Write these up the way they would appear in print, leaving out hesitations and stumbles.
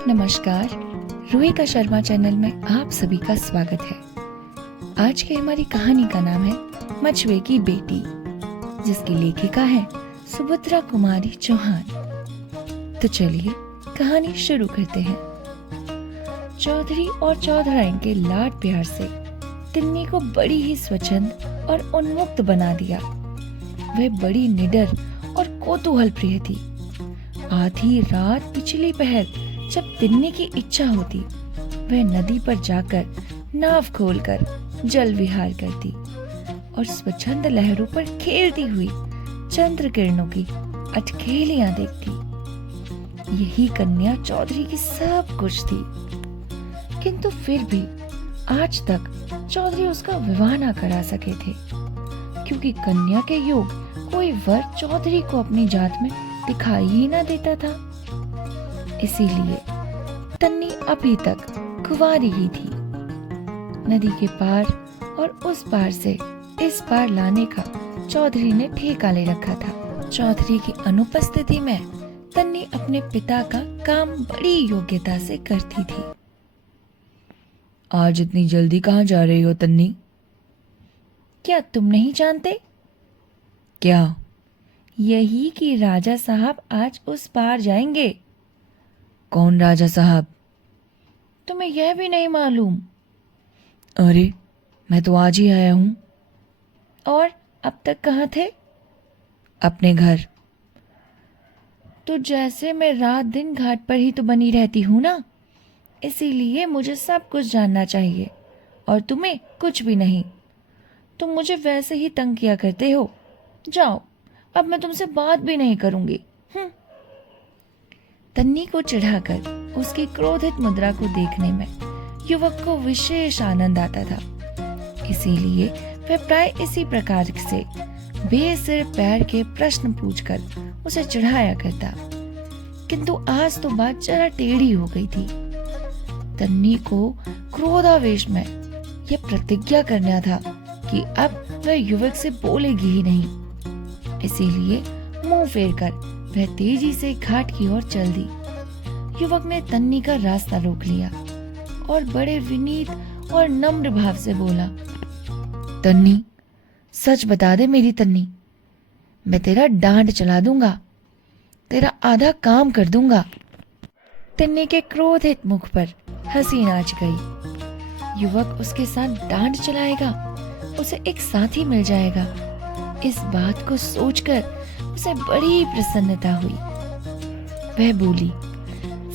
नमस्कार, रुहिका शर्मा चैनल में आप सभी का स्वागत है। आज की हमारी कहानी का नाम है मछुए की बेटी, जिसकी लेखिका है सुभद्रा कुमारी चौहान। तो चलिए कहानी शुरू करते हैं। चौधरी और चौधराइन के लाड प्यार से तिन्नी को बड़ी ही स्वच्छंद और उन्मुक्त बना दिया। वह बड़ी निडर और कौतूहल प्रिय थी। आधी रात पिछली पहर जब तिन्नी की इच्छा होती, वह नदी पर जाकर नाव खोलकर जल विहार करती और स्वच्छंद लहरों पर खेलती हुई चंद्र किरणों की अटखेलियां देखती। यही कन्या चौधरी की सब कुछ थी, किंतु फिर भी आज तक चौधरी उसका विवाह न करा सके थे, क्योंकि कन्या के योग कोई वर चौधरी को अपनी जात में दिखाई ही न देता था। इसीलिए तन्नी अभी तक कुंवारी ही थी। नदी के पार और उस पार से इस पार लाने का चौधरी ने ठेका ले रखा था। चौधरी की अनुपस्थिति में तन्नी अपने पिता का काम बड़ी योग्यता से करती थी। आज इतनी जल्दी कहाँ जा रही हो तन्नी? क्या तुम नहीं जानते? क्या? यही कि राजा साहब आज उस पार जाएंगे। कौन राजा साहब? तुम्हें यह भी नहीं मालूम? अरे, मैं तो आज ही आया हूँ। और अब तक कहाँ थे? अपने घर। तो जैसे मैं रात दिन घाट पर ही तो बनी रहती हूँ ना, इसीलिए मुझे सब कुछ जानना चाहिए और तुम्हें कुछ भी नहीं। तुम मुझे वैसे ही तंग किया करते हो। जाओ, अब मैं तुमसे बात भी नहीं करूंगी। तन्नी को चिढ़ाकर उसकी क्रोधित मुद्रा को देखने में युवक को विशेष आनंद आता था। इसीलिए वह प्राय इसी प्रकार से बेसिर पैर के प्रश्न पूछकर उसे चिढ़ाया करता। किंतु आज तो बात जरा टेढ़ी हो गई थी। तन्नी को क्रोधावेश में यह प्रतिज्ञा करना था कि अब वह युवक से बोलेगी ही नहीं। इसीलिए मुंह फेरकर वह तेजी से घाट की ओर चल दी। युवक ने तन्नी का रास्ता रोक लिया और बड़े विनीत और नम्र भाव से बोला, तन्नी, सच बता दे मेरी तन्नी, मैं तेरा डांड चला दूंगा, तेरा आधा काम कर दूंगा। तन्नी के क्रोधित मुख पर हंसी नाच गई। युवक उसके साथ डांड चलाएगा, उसे एक साथी मिल जाएगा। इस बात को सोचकर उसे बड़ी प्रसन्नता हुई। वह बोली,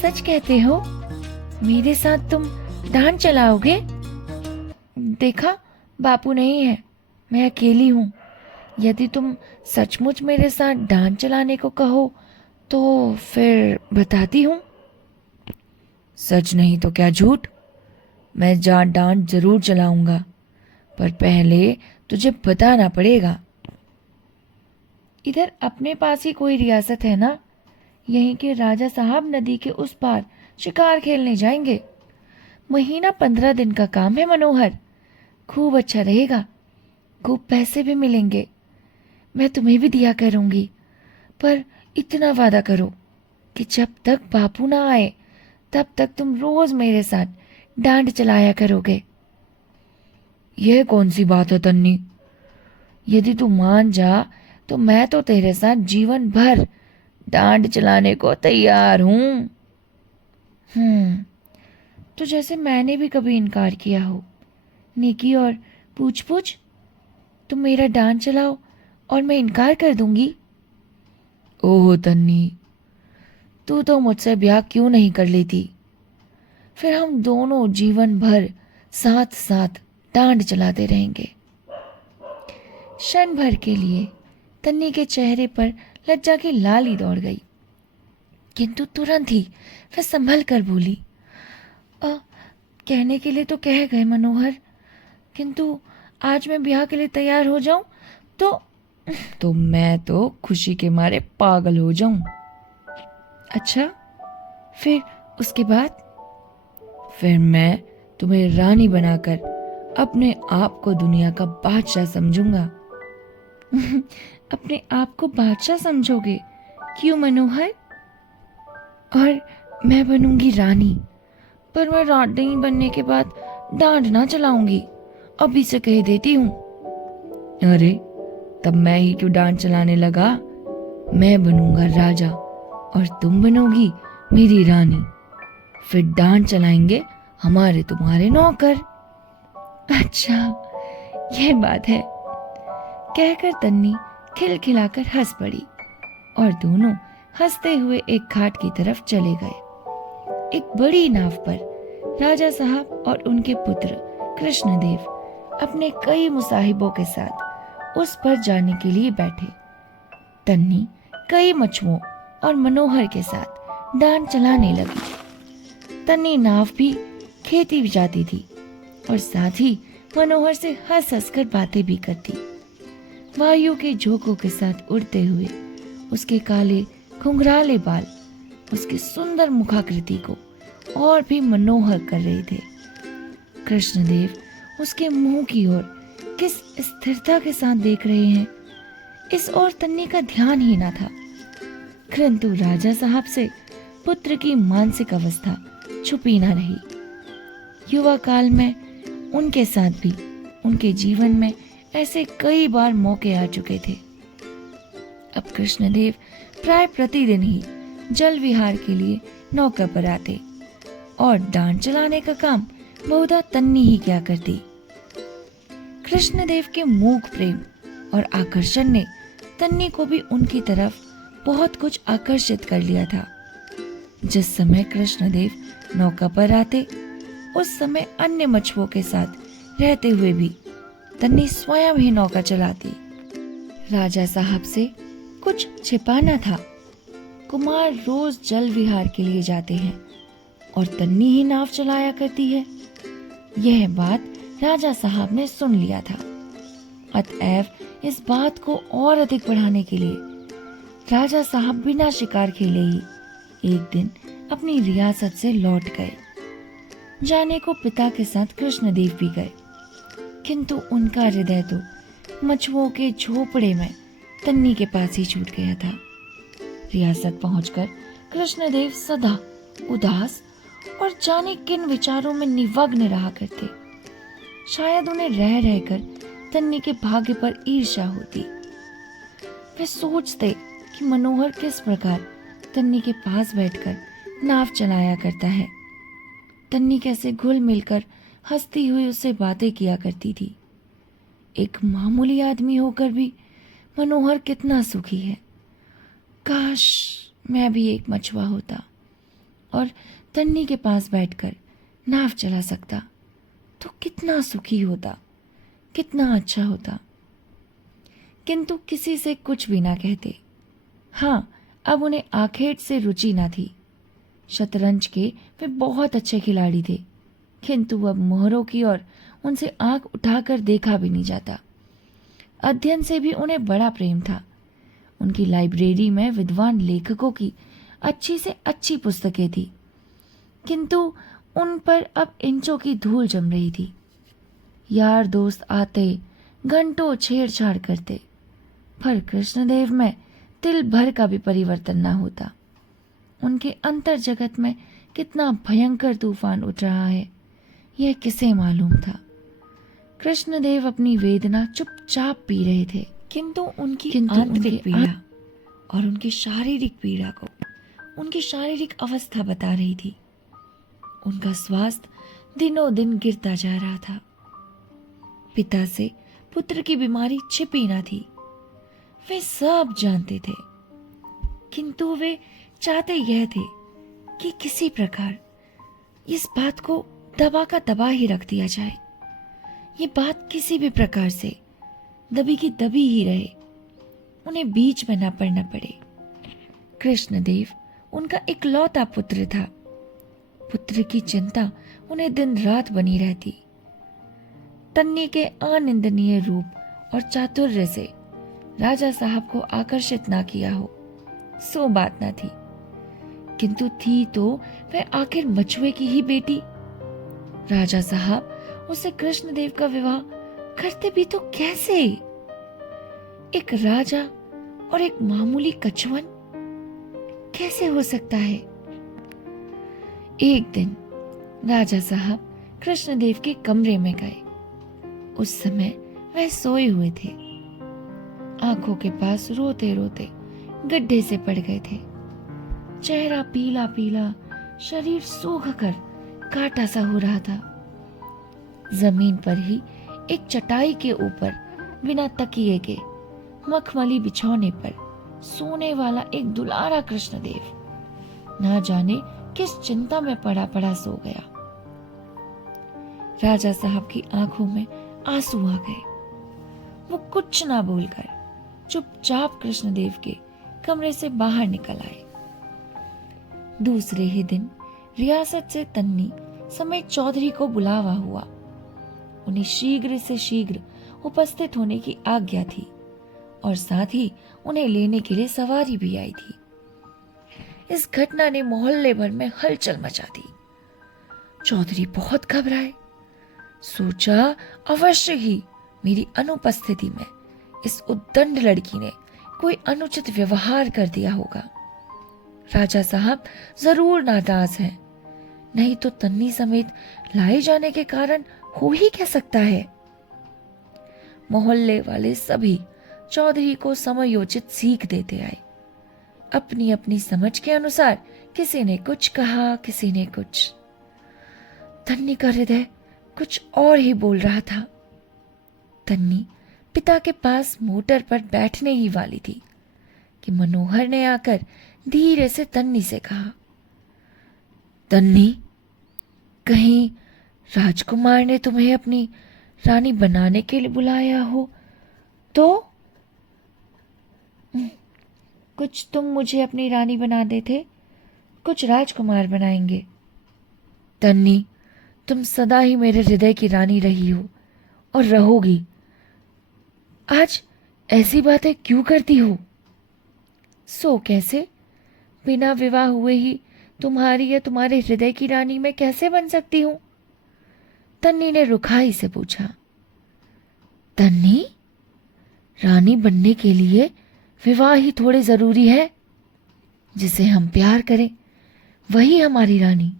सच कहते हो? मेरे साथ तुम डांड चलाओगे? देखा, बापू नहीं है, मैं अकेली हूँ। यदि तुम सचमुच मेरे साथ डांड चलाने को कहो तो फिर बताती हूँ। सच नहीं तो क्या झूठ? मैं डांड जरूर चलाऊंगा, पर पहले तुझे बताना पड़ेगा। इधर अपने पास ही कोई रियासत है ना, यहीं के राजा साहब नदी के उस पार शिकार खेलने जाएंगे। महीना 15 दिन का काम है मनोहर, खूब अच्छा रहेगा, खूब पैसे भी मिलेंगे। मैं तुम्हें भी दिया करूंगी, पर इतना वादा करो कि जब तक बापू ना आए तब तक तुम रोज मेरे साथ डांड चलाया करोगे। यह कौन सी बात है तन्नी? यदि तू मान जा तो मैं तो तेरे साथ जीवन भर डांड चलाने को तैयार हूँ। तो जैसे मैंने भी कभी इनकार किया हो, नेकी और पूछ पूछ, तुम मेरा डांड चलाओ और मैं इनकार कर दूंगी। ओह तन्नी, तू तो मुझसे ब्याह क्यों नहीं कर लेती? फिर हम दोनों जीवन भर साथ साथ डांड चलाते रहेंगे। क्षण भर के लिए तन्नी के चेहरे पर लज्जा की लाली दौड़ गई, किंतु तुरंत ही वह संभल कर बोली, कहने के लिए तो कह गए मनोहर, किंतु आज मैं ब्याह के लिए तैयार हो जाऊं तो मैं तो खुशी के मारे पागल हो जाऊं। अच्छा, फिर उसके बाद? फिर मैं तुम्हें रानी बनाकर अपने आप को दुनिया का बादशाह समझूंगा। अपने आप को बादशाह समझोगे? क्यों मनोहर? और मैं बनूंगी रानी, पर मैं रानी बनने के बाद डांट ना चलाऊंगी, अभी से कह देती हूँ। अरे तब मैं ही क्यों डांट चलाने लगा? मैं बनूंगा राजा और तुम बनोगी मेरी रानी, फिर डांट चलाएंगे हमारे तुम्हारे नौकर। अच्छा ये बात है, कहकर तन्नी खिलखिलाकर हंस पड़ी और दोनों हंसते हुए एक घाट की तरफ चले गए। एक बड़ी नाव पर राजा साहब और उनके पुत्र कृष्णदेव अपने कई मुसाहिबों के साथ उस पर जाने के लिए बैठे। तन्नी कई मछुओं और मनोहर के साथ डांट चलाने लगी। तन्नी नाव भी खेती भी जाती थी और साथ ही मनोहर से हंस हंस कर बातें भी करती। वायु के झोंकों के साथ उड़ते हुए उसके काले घुंघराले बाल उसकी सुंदर मुखाकृति को और भी मनोहर कर रहे थे। कृष्णदेव उसके मुंह की ओर किस स्थिरता के साथ देख रहे हैं, इस ओर तन्नी का ध्यान ही न था। परंतु राजा साहब से पुत्र की मानसिक अवस्था छुपी न रही। युवा काल में उनके साथ भी उनके जीवन में ऐसे कई बार मौके आ चुके थे। अब कृष्णदेव प्राय प्रतिदिन ही जल विहार के लिए नौका पर आते और डांट चलाने का काम बहुधा तन्नी ही क्या करती। कृष्णदेव के मूक प्रेम और आकर्षण ने तन्नी को भी उनकी तरफ बहुत कुछ आकर्षित कर लिया था। जिस समय कृष्णदेव नौका पर आते उस समय अन्य मछुओं के साथ रहते हुए भी तन्नी स्वयं ही नौका चलाती। राजा साहब से कुछ छिपाना था। कुमार रोज जल विहार के लिए जाते हैं और तन्नी ही नाव चलाया करती है। यह बात राजा साहब ने सुन लिया था। अतएव इस बात को और अधिक बढ़ाने के लिए राजा साहब बिना शिकार खेले ही एक दिन अपनी रियासत से लौट गए। जाने को पिता के साथ कृष्णदेव भी गए, किंतु उनका हृदय तो मछुओं के झोपड़े में तन्नी के पास ही छूट गया था। रियासत पहुंचकर कृष्णदेव सदा उदास और जाने किन विचारों में निमग्न रहा करते। शायद उन्हें रह रहकर तन्नी के भाग्य पर ईर्ष्या होती। वे सोचते कि मनोहर किस प्रकार तन्नी के पास बैठकर नाव चलाया करता है। तन्नी कैसे घुल मिलकर हंसती हुई उससे बातें किया करती थी। एक मामूली आदमी होकर भी मनोहर कितना सुखी है। काश मैं भी एक मछुआ होता और तन्नी के पास बैठकर नाव चला सकता तो कितना सुखी होता, कितना अच्छा होता। किंतु किसी से कुछ भी ना कहते। हाँ, अब उन्हें आखेट से रुचि ना थी। शतरंज के वे बहुत अच्छे खिलाड़ी थे, किंतु अब मोहरों की ओर उनसे आंख उठाकर देखा भी नहीं जाता। अध्ययन से भी उन्हें बड़ा प्रेम था। उनकी लाइब्रेरी में विद्वान लेखकों की अच्छी से अच्छी पुस्तकें थी, किंतु उन पर अब इंचों की धूल जम रही थी। यार दोस्त आते घंटों छेड़छाड़ करते, पर कृष्णदेव में तिल भर का भी परिवर्तन ना होता। उनके अंतर जगत में कितना भयंकर तूफान उठ रहा है, यह किसे मालूम था। कृष्णदेव अपनी वेदना चुपचाप पी रहे थे, किंतु उनकी आंतरिक पीड़ा और उनकी शारीरिक पीड़ा को उनकी शारीरिक अवस्था बता रही थी। उनका स्वास्थ्य दिनों दिन गिरता जा रहा था। पिता से पुत्र की बीमारी छिपी ना थी, वे सब जानते थे, किंतु वे चाहते यह थे कि किसी प्रकार इस बात को दबा का दबा ही रख दिया जाए। ये बात किसी भी प्रकार से दबी की दबी ही रहे, उन्हें बीच में ना पड़ना पड़े। कृष्णदेव उनका इकलौता पुत्र था। पुत्र की चिंता उन्हें दिन रात बनी रहती। तन्नी के अनिंदनीय रूप और चातुर्य से राजा साहब को आकर्षित ना किया हो सो बात न थी, किंतु थी तो वह आखिर मछुए की ही बेटी। राजा साहब उसे कृष्णदेव का विवाह करते भी तो कैसे? एक राजा और एक मामूली कछुअन कैसे हो सकता है? एक दिन राजा साहब कृष्णदेव के कमरे में गए। उस समय वह सोए हुए थे। आंखों के पास रोते रोते गड्ढे से पड़ गए थे। चेहरा पीला पीला, शरीर सूख कर काटा सा हो रहा था। जमीन पर ही एक चटाई के ऊपर बिना तकिए के मखमली बिछौने पर सोने वाला एक दुलारा कृष्णदेव ना जाने किस चिंता में पड़ा पड़ा सो गया। राजा साहब की आंखों में आंसू आ गए। वो कुछ ना बोलकर चुपचाप कृष्णदेव के कमरे से बाहर निकल आए। दूसरे ही दिन रियासत से तन्नी समेत चौधरी को बुलावा हुआ। उन्हें शीघ्र से शीघ्र उपस्थित होने की आज्ञा थी और साथ ही उन्हें लेने के लिए सवारी भी आई थी। इस घटना ने मोहल्ले भर में हलचल मचा दी। चौधरी बहुत घबराए। सोचा अवश्य ही मेरी अनुपस्थिति में इस उद्दंड लड़की ने कोई अनुचित व्यवहार कर दिया होगा। राजा साहब जरूर नाराज हैं, नहीं तो तन्नी समेत लाए जाने के कारण हो ही क्या सकता है। मोहल्ले वाले सभी चौधरी को समयोचित सीख देते आए। अपनी अपनी समझ के अनुसार किसी ने कुछ कहा, किसी ने कुछ। तन्नी का हृदय कुछ और ही बोल रहा था। तन्नी पिता के पास मोटर पर बैठने ही वाली थी कि मनोहर ने आकर धीरे से तन्नी से कहा, तन्नी, कहीं राजकुमार ने तुम्हें अपनी रानी बनाने के लिए बुलाया हो तो? कुछ तुम मुझे अपनी रानी बना देते, कुछ राजकुमार बनाएंगे। तन्नी, तुम सदा ही मेरे हृदय की रानी रही हो और रहोगी। आज ऐसी बातें क्यों करती हो? सो कैसे? बिना विवाह हुए ही तुम्हारी या तुम्हारे हृदय की रानी मैं कैसे बन सकती हूं? तन्नी ने रुखाई से पूछा। तन्नी, रानी बनने के लिए विवाह ही थोड़े जरूरी है। जिसे हम प्यार करें वही हमारी रानी।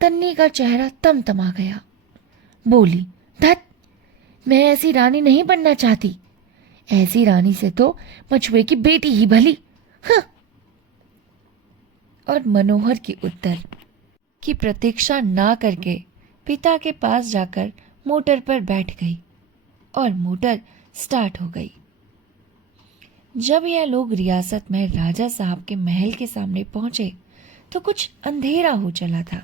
तन्नी का चेहरा तमतमा गया। बोली, धत, मैं ऐसी रानी नहीं बनना चाहती। ऐसी रानी से तो मछुए की बेटी ही भली। हाँ। और मनोहर की उत्तर की प्रतीक्षा ना करके पिता के पास जाकर मोटर पर बैठ गई और मोटर स्टार्ट हो गई। जब यह लोग रियासत में राजा साहब के महल के सामने पहुंचे तो कुछ अंधेरा हो चला था।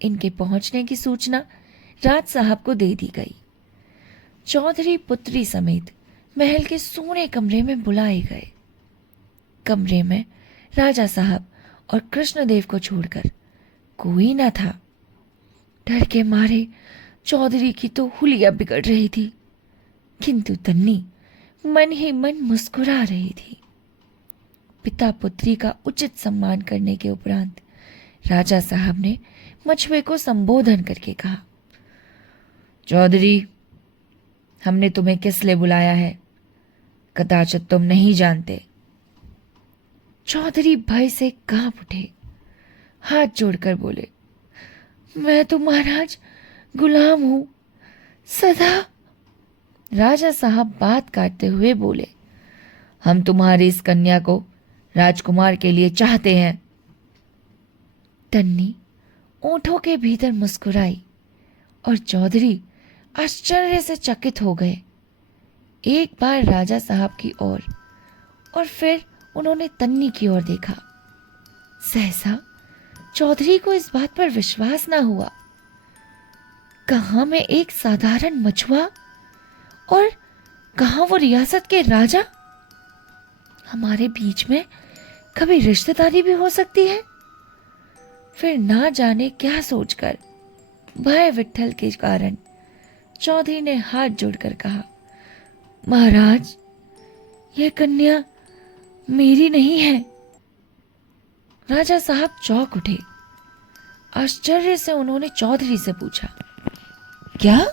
इनके पहुंचने की सूचना राज साहब को दे दी गई। चौधरी पुत्री समेत महल के सोने कमरे में बुलाए गए। कमरे में राजा साहब और कृष्णदेव को छोड़कर कोई न था। डर के मारे चौधरी की तो हुलिया बिगड़ रही थी, किंतु तन्नी मन ही मन मुस्कुरा रही थी। पिता पुत्री का उचित सम्मान करने के उपरांत राजा साहब ने मछुए को संबोधन करके कहा, चौधरी, हमने तुम्हें किस लिए बुलाया है? कदाचित तुम नहीं जानते। चौधरी भय से कांप उठे, हाथ जोड़कर बोले, मैं तो महाराज गुलाम हूं सदा। राजा साहब बात काटते हुए बोले, हम तुम्हारी इस कन्या को राजकुमार के लिए चाहते हैं। तन्नी ओंठों के भीतर मुस्कुराई और चौधरी आश्चर्य से चकित हो गए। एक बार राजा साहब की ओर और फिर उन्होंने तन्नी की ओर देखा। सहसा चौधरी को इस बात पर विश्वास ना हुआ। कहां मैं एक साधारण मछुआ और कहां वो रियासत के राजा? हमारे बीच में कभी रिश्तेदारी भी हो सकती है? फिर ना जाने क्या सोचकर भय विट्ठल के कारण चौधरी ने हाथ जोड़कर कहा, महाराज, यह कन्या मेरी नहीं है। राजा साहब चौंक उठे। आश्चर्य से उन्होंने चौधरी से पूछा, क्या?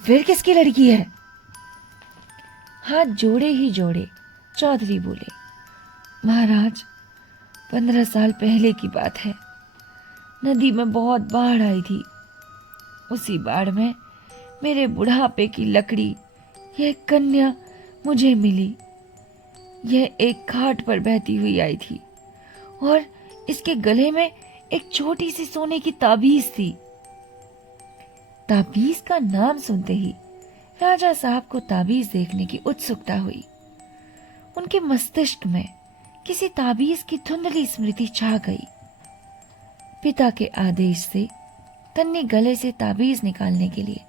फिर किसकी लड़की है? हाथ जोड़े ही जोड़े चौधरी बोले, महाराज, 15 साल पहले की बात है। नदी में बहुत बाढ़ आई थी। उसी बाढ़ में मेरे बुढ़ापे की लकड़ी, यह कन्या मुझे मिली। यह एक घाट पर बहती हुई आई थी और इसके गले में एक छोटी सी सोने की ताबीज थी। ताबीज का नाम सुनते ही राजा साहब को ताबीज देखने की उत्सुकता हुई। उनके मस्तिष्क में किसी ताबीज की धुंधली स्मृति छा गई। पिता के आदेश से तन्नी गले से ताबीज निकालने के लिए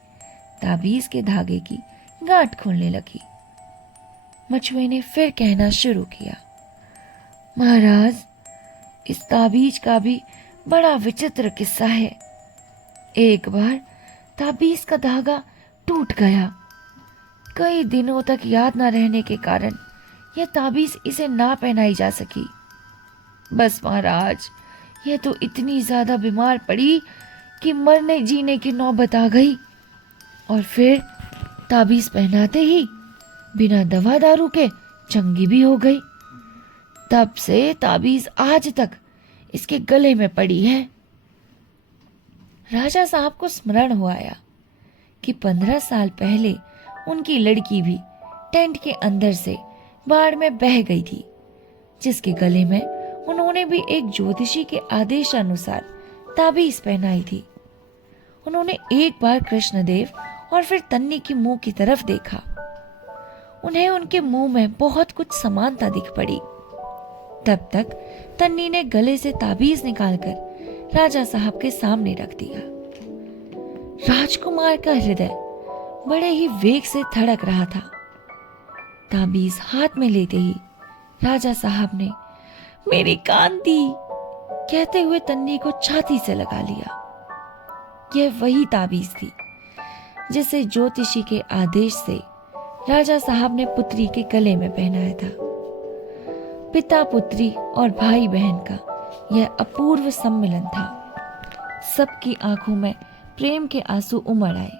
ताबीज के धागे की गांठ खोलने लगी। मछुए ने फिर कहना शुरू किया, महाराज, इस ताबीज का भी बड़ा विचित्र किस्सा है। एक बार ताबीज का धागा टूट गया। कई दिनों तक याद न रहने के कारण यह ताबीज इसे ना पहनाई जा सकी। बस महाराज, यह तो इतनी ज्यादा बीमार पड़ी कि मरने जीने की नौबत आ गई और फिर ताबीज पहनाते ही बिना दवा दारू के चंगी भी हो गई। तब से ताबीज आज तक इसके गले में पड़ी है। राजा साहब को स्मरण हुआ आया कि 15 साल पहले उनकी लड़की भी टेंट के अंदर से बाढ़ में बह गई थी, जिसके गले में उन्होंने भी एक ज्योतिषी के आदेशानुसार ताबीज पहनाई थी। उन्होंने एक बार कृष्णदेव और फिर तन्नी के मुंह की तरफ देखा। उन्हें उनके मुंह में बहुत कुछ समानता दिख पड़ी। तब तक तन्नी ने गले से ताबीज निकालकर राजा साहब के सामने रख दिया। राजकुमार का हृदय बड़े ही वेग से धड़क रहा था। ताबीज हाथ में लेते ही राजा साहब ने मेरी कांति कहते हुए तन्नी को छाती से लगा लिया। यह वही ताबीज थी जिसे ज्योतिषी के आदेश से राजा साहब ने पुत्री के गले में पहनाया था। पिता पुत्री और भाई बहन का यह अपूर्व सम्मिलन था। सबकी आंखों में प्रेम के आंसू उमड़ आए।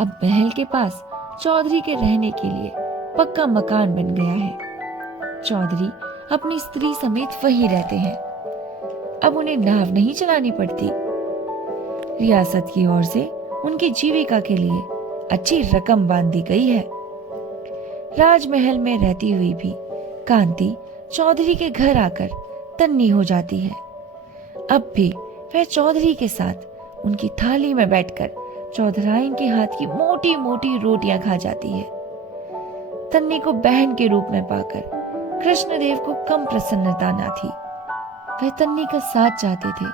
अब महल के पास चौधरी के रहने के लिए पक्का मकान बन गया है। चौधरी अपनी स्त्री समेत वहीं रहते हैं। अब उन्हें नाव नहीं चलानी पड़ती। रियासत की ओर से उनकी जीविका के लिए अच्छी रकम बांध दी गई है। राजमहल में रहती हुई भी कांति चौधरी के घर आकर तन्नी हो जाती है। अब भी वह चौधरी के साथ उनकी थाली में बैठकर चौधराइन के हाथ की मोटी मोटी रोटियां खा जाती है। तन्नी को बहन के रूप में पाकर कृष्णदेव को कम प्रसन्नता न थी। वह तन्नी का साथ चाहते थे,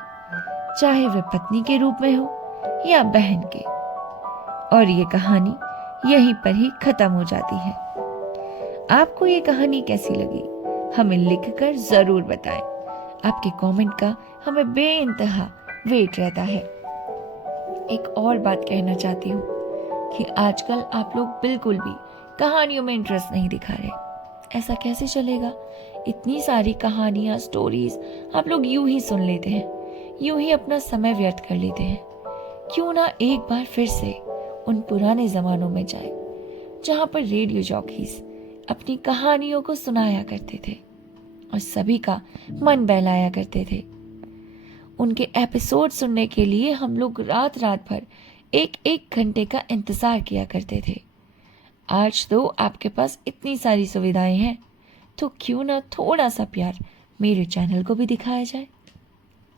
चाहे वह पत्नी के रूप में हो या बहन के। और ये कहानी यहीं पर ही खत्म हो जाती है। आपको ये कहानी कैसी लगी हमें लिखकर जरूर बताएं। आपके कमेंट का हमें बेइंतहा वेट रहता है। एक और बात कहना चाहती हूँ कि आजकल आप लोग बिल्कुल भी कहानियों में इंटरेस्ट नहीं दिखा रहे। ऐसा कैसे चलेगा? इतनी सारी कहानियां, स्टोरीज आप लोग यूं ही सुन लेते हैं, यूं ही अपना समय व्यर्थ कर लेते हैं। क्यों ना एक बार फिर से उन पुराने जमानों में जाए जहां पर रेडियो जॉकीज अपनी कहानियों को सुनाया करते थे और सभी का मन बहलाया करते थे। उनके एपिसोड सुनने के लिए हम लोग रात रात भर एक एक घंटे का इंतजार किया करते थे। आज तो आपके पास इतनी सारी सुविधाएं हैं, तो क्यों ना थोड़ा सा प्यार मेरे चैनल को भी दिखाया जाए।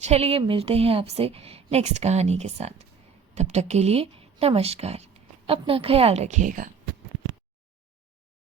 चलिए मिलते हैं आपसे नेक्स्ट कहानी के साथ। तब तक के लिए नमस्कार। अपना ख्याल रखिएगा।